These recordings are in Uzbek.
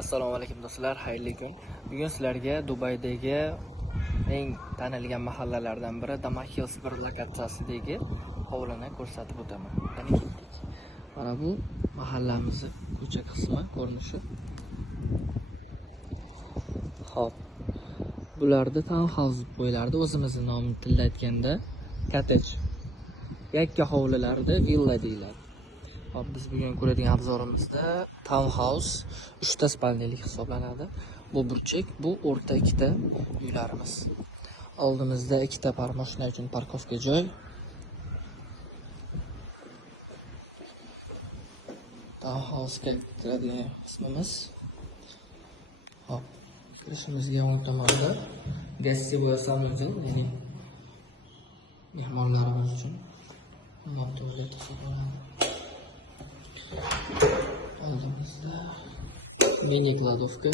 Assalomu alaykum do'stlar, xayrli kun. Bugun sizlarga Dubaydagi eng tanilgan mahallalardan biri Damak Hills bir lokatsiyasidagi hovlini ko'rsatib o'taman. Qani ketdik. Mana bu mahallamizni ko'cha qismi ko'rinishi. Xo'p. Bularda townhouse deb qo'yilardi, o'zimizning nomini tilda aytganda cottage. Yakka hovlilarda villa deyiladi. Hop, biz bugun ko'radigan obzorimizda townhouse 3 ta spalnilik hisoblanadi. Bu burchak, bu o'rta ikkita uylarimiz. Oldimizda ikkita mashina uchun parkovka joy. Townhouse ga kiradigan qismimiz. Hop, kirishimizga o'ng tomonda gazebo samolyot, ya'ni mehmonlarimiz uchun tualet hisoblanadi. Oldimizda mini kladovka.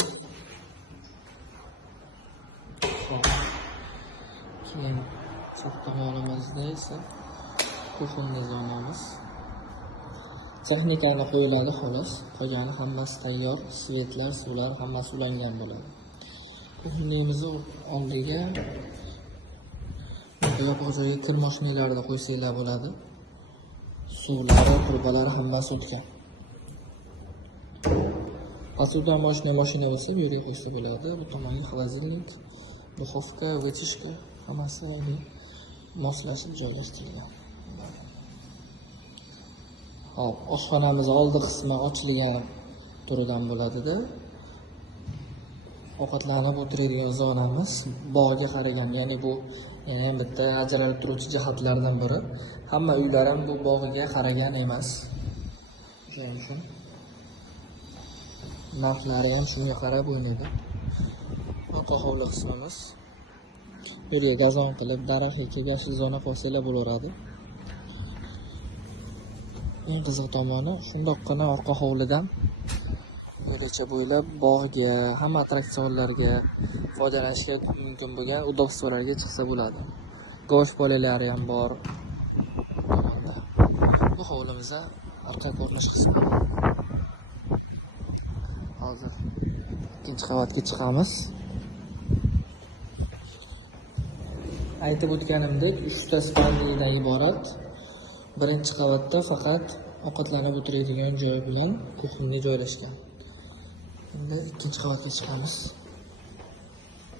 Keyin chap tomonimizda esa kuxonniy zonamiz. Texnikani qo'yiladi xolos. Qolgani hammasi tayyor. Svetlar, suvlar hammasi ulangan bo'ladi. Kuxonniyimizni oldiga yopiq joyga kir mashinalarni qo'ysanglar bo'ladi. Suvlari, turbalari hammasi o'tgan. Посуда mashina bo'lsa, bu yerga qo'ysa bo'ladi. Bu tomonga xolodilnik, duxovka, vытяжка hammasi moslashib joylashtirilgan. Hop, oshxonamiz oldi qismi ochilgan turidan bo'ladi-da. Ovqatlanib o'tiradigan zonamiz bog'ga qaragan, ya'ni bu ham bitta ajralib turuvchi jihatlardan biri. Hamma uylar ham bu bog'iga qaragan emas. Shuning uchun narxlari ham shunga qarab o'ynaydi. Orqa hovli qismimiz. Bu yerga gazon qilib, daraxt ekib, yashil zona qilsalar bo'laveradi. Eng qiziq tomoni, shundoqqina orqa hovlidan bo'ygacha bo'ylab bog'ga, hamma attraksionlarga foydalanishga mumkin bo'lgan udobstvolarga chiqsa bo'ladi. Golf polalari ham bor. Bu hovlimizda orqa ko'rinish qismi. Hozir ikkinchi qavatga chiqamiz. Aytib o'tganimdek, 3 ta spalniyadan iborat. Birinchi qavatda faqat ovqatlanib o'tiradigan joy bilan kuxonniy joylashgan. Endi ikkinchi qavatga chiqamiz.